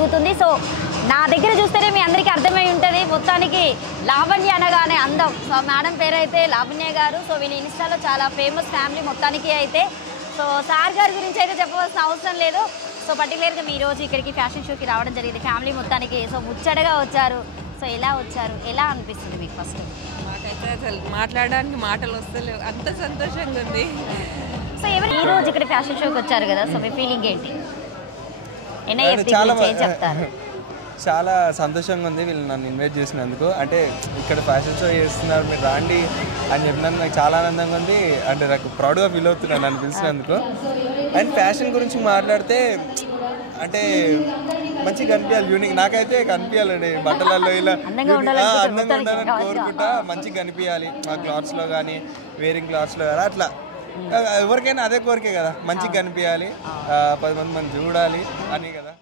జరుగుతుంది. సో నా దగ్గర చూస్తేనే మీ అందరికీ అర్థమై ఉంటుంది. మొత్తానికి లావణ్య అనగానే అందం. సో మేడం పేరు అయితే లావణ్య గారు. సో వీళ్ళ ఇన్స్టాలో చాలా ఫేమస్ ఫ్యామిలీ మొత్తానికి అయితే. సో సార్ గారి గురించి అయితే చెప్పవలసిన అవసరం లేదు. సో పర్టికులర్గా మీ రోజు ఇక్కడికి ఫ్యాషన్ షోకి రావడం జరిగింది ఫ్యామిలీ మొత్తానికి. సో ముచ్చటగా వచ్చారు. సో ఎలా వచ్చారు, ఎలా అనిపిస్తుంది మీకు? ఫస్ట్ మాకైతే అసలు మాట్లాడడానికి మాటలు వస్తలేవు, అంత సంతోషంగా ఉంది. సో ఎవరు ఈ రోజు ఇక్కడ ఫ్యాషన్ షోకి వచ్చారు కదా, సో మీ ఫీలింగ్ ఏంటి? చెప్తారు. చాలా సంతోషంగా ఉంది వీళ్ళు నన్ను ఇన్వైట్ చేసినందుకు. అంటే ఇక్కడ ఫ్యాషన్ షో చేస్తున్నారు, మీరు రాండి అని చెప్పినందుకు నాకు చాలా ఆనందంగా ఉంది. అంటే నాకు ప్రౌడ్గా ఫీల్ అవుతున్నాను నన్ను పిలిచినందుకు. అండ్ ఫ్యాషన్ గురించి మాట్లాడితే అంటే మంచిగా కనిపించాలి, యూనిక్. నాకైతే కనిపించాలండి బట్టలలో ఇలా అందంగా ఉండాలని కోరుకుంటా. మంచిగా కనిపించాలి ఆ క్లాత్స్లో కానీ, వేరింగ్ క్లాత్స్లో కానీ. అట్లా ఎవరికైనా అదే కోరికే కదా, మంచిగా కనిపించాలి, 10 మంది చూడాలి అని కదా.